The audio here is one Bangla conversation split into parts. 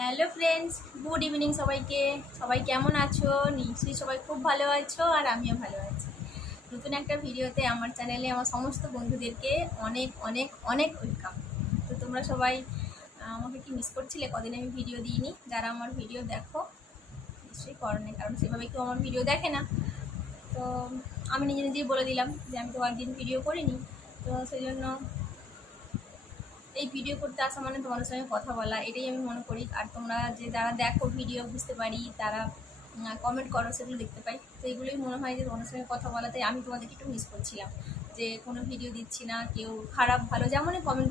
হ্যালো ফ্রেন্ডস, গুড ইভিনিং সবাইকে। সবাই কেমন আছো? নিশ্চয়ই সবাই খুব ভালো আছো, আর আমিও ভালো আছি। নতুন একটা ভিডিওতে আমার চ্যানেলে আমার সমস্ত বন্ধুদেরকে অনেক অনেক অনেক ওয়েলকাম। তো তোমরা সবাই আমাকে কি মিস করছিলে? কদিন আমি ভিডিও দিইনি। যারা আমার ভিডিও দেখো নিশ্চয়ই করোনি, কারণ সেভাবে কেউ আমার ভিডিও দেখে না। তো আমি নিজে নিজেই বলে দিলাম যে আমি তো একদিন ভিডিও করিনি। তো সেই জন্য এই ভিডিও করতে আসা মানে তোমাদের সঙ্গে কথা বলা, এটাই আমি মনে করি। আর তোমরা যে যারা দেখো ভিডিও বুঝতে পারি, তারা কমেন্ট করো, সেগুলো দেখতে পাই। তো এইগুলোই মনে হয় যে তোমাদের সঙ্গে কথা বলা। তাই আমি তোমাদেরকে একটু মিস করছিলাম যে কোনো ভিডিও দিচ্ছি না। কেউ খারাপ ভালো যেমনই কমেন্ট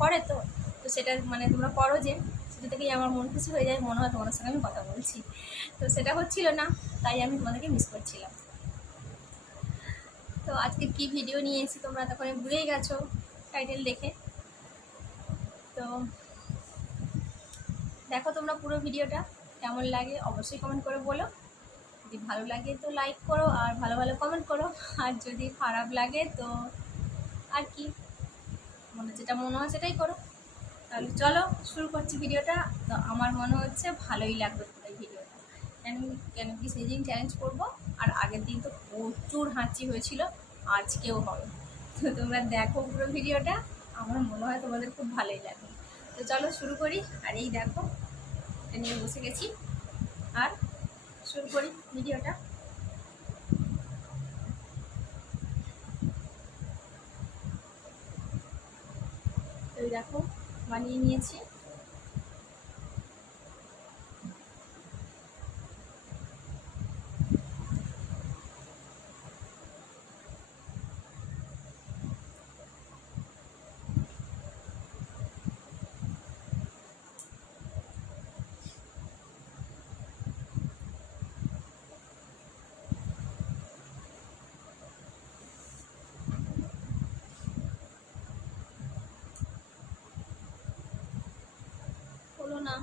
করে, তো তো সেটা মানে তোমরা করো যে, সেটা থেকেই আমার মন খুশি হয়ে যায়, মনে হয় তোমাদের সঙ্গে আমি কথা বলছি। তো সেটা হচ্ছিল না, তাই আমি তোমাদেরকে মিস করছিলাম। তো আজকে কি ভিডিও নিয়ে এসেছি তোমরা তখন বুঝেই গেছো টাইটেল দেখে। তো দেখো তোমরা পুরো ভিডিওটা, কেমন লাগে অবশ্যই কমেন্ট করে বলো। যদি ভালো লাগে তো লাইক করো আর ভালো ভালো কমেন্ট করো, আর যদি খারাপ লাগে তো আর কি, যেটা মনে হয় সেটাই করো। তাহলে চলো শুরু করছি ভিডিওটা। তো আমার মনে হচ্ছে ভালোই লাগবে এই ভিডিওটা। কেন কি সিজিং চ্যালেঞ্জ করবো, আর আগের দিন তো প্রচুর হাঁচি হয়েছিল, আজকেও হবে। তো তোমরা দেখো পুরো ভিডিওটা, আমার মনে হয় তোমাদের খুব ভালোই লাগবে। তো চলো শুরু করি। আর এই দেখো, এটা নিয়ে বসে গেছি, আর শুরু করি ভিডিওটা। তো দেখো বানিয়ে নিয়েছি। হলো না,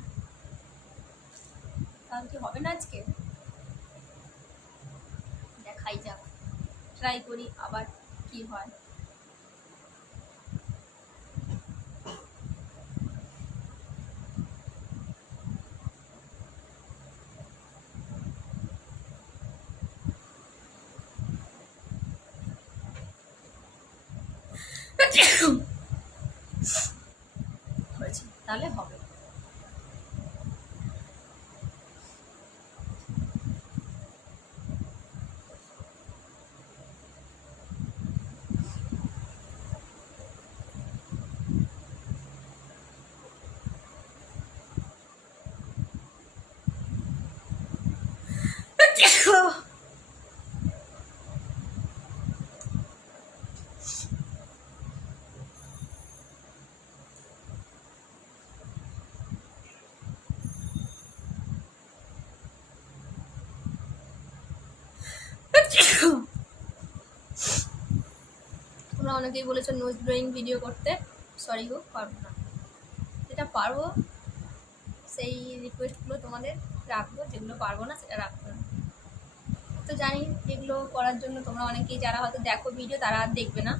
তাহলে কি হবে না আজকে? দেখাই যাক, ট্রাই করি আবার কি হয়। হয়েছে, তাহলে হবে। তোমরা অনেকেই বলেছো নোজ ব্লোয়িং ভিডিও করতে, সরি গো, পারবো না। যেটা পারবো সেই রিকোয়েস্টগুলো তোমাদের রাখবো, যেগুলো পারবো না সেটা রাখবো না। তো জানি এগুলো করার জন্য তোমরা অনেকেই যারা হয়তো দেখো ভিডিও, তারা আর দেখবে না,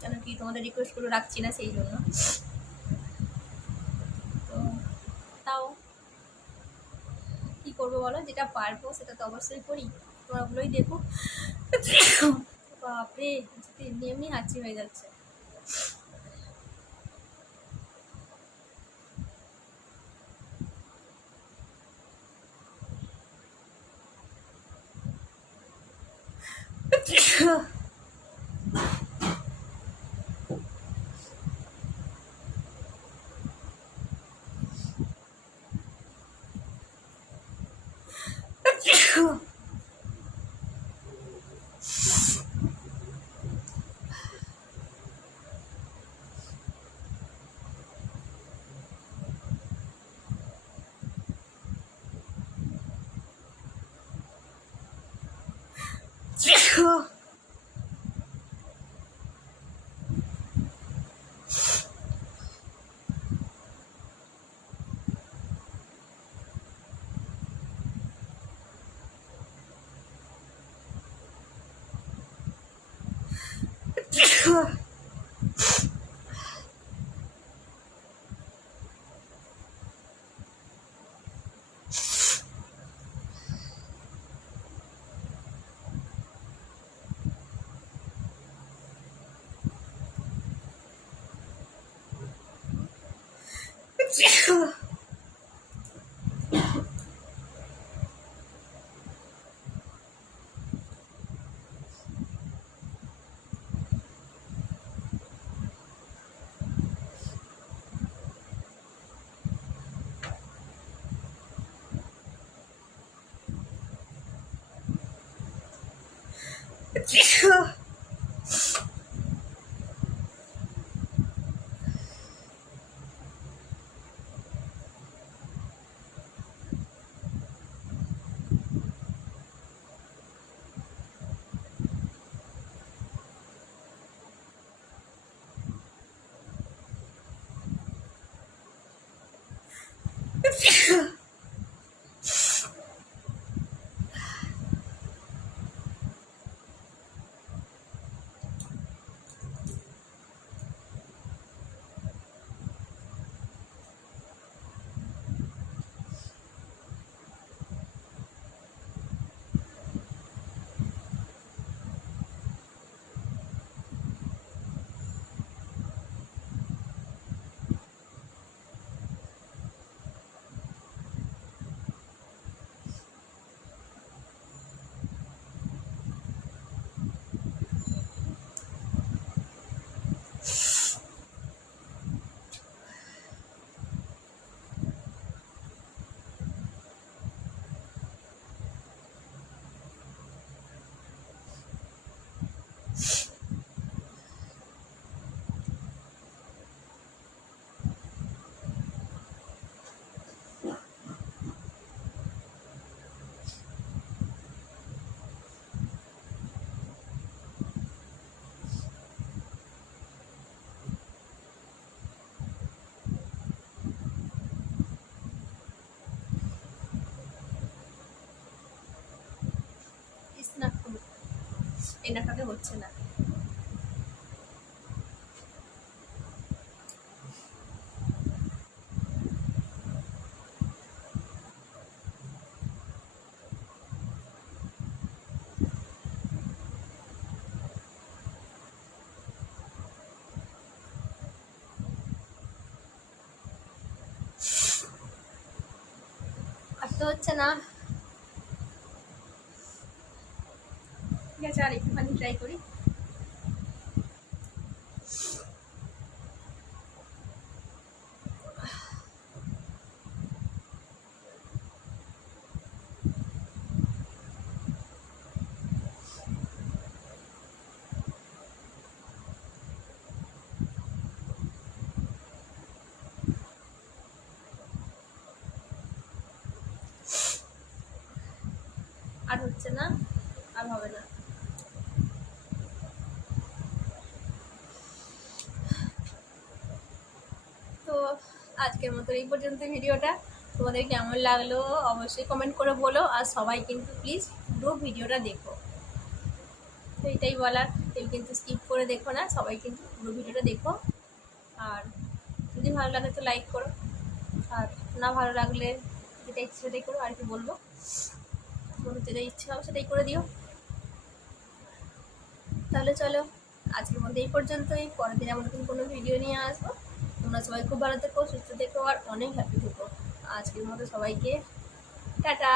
কেন কি তোমাদের রিকোয়েস্টগুলো রাখছি না সেই জন্য। তো তাও কি করবো বলো, যেটা পারবো সেটা তো অবশ্যই করি। তোমরা ওগুলোই দেখো। বাপরে, এমনি এমনি হাঁচি হয়ে যাচ্ছে। এই নাটকে হচ্ছে না। আর তো হচ্ছে না। ঠিক আছে, আর একটুখানি ট্রাই করি। আর হচ্ছে না, আর হবে না। তো আজকের মতো এই পর্যন্ত ভিডিওটা। তোমাদের কেমন লাগলো অবশ্যই কমেন্ট করে বলো, আর সবাই কিন্তু প্লিজ পুরো ভিডিওটা দেখো। তো এটাই বলার, কেউ কিন্তু স্কিপ করে দেখো না, সবাই কিন্তু পুরো ভিডিওটা দেখো। আর যদি ভালো লাগে তো লাইক করো, আর না ভালো লাগলে যেটা ইচ্ছে সেটাই করো। আর কি বলবো, তোমার যেটা ইচ্ছে হবে সেটাই করে দিও। তাহলে চলো আজকের মধ্যে এই পর্যন্তই। পরের দিন আমরা কোনো ভিডিও নিয়ে আসবো। তোমরা সবাই খুব ভালো থেকো, সুস্থ থেকো, আর অনেক হ্যাপি থেকো। আজকের মতো সবাইকে টাটা।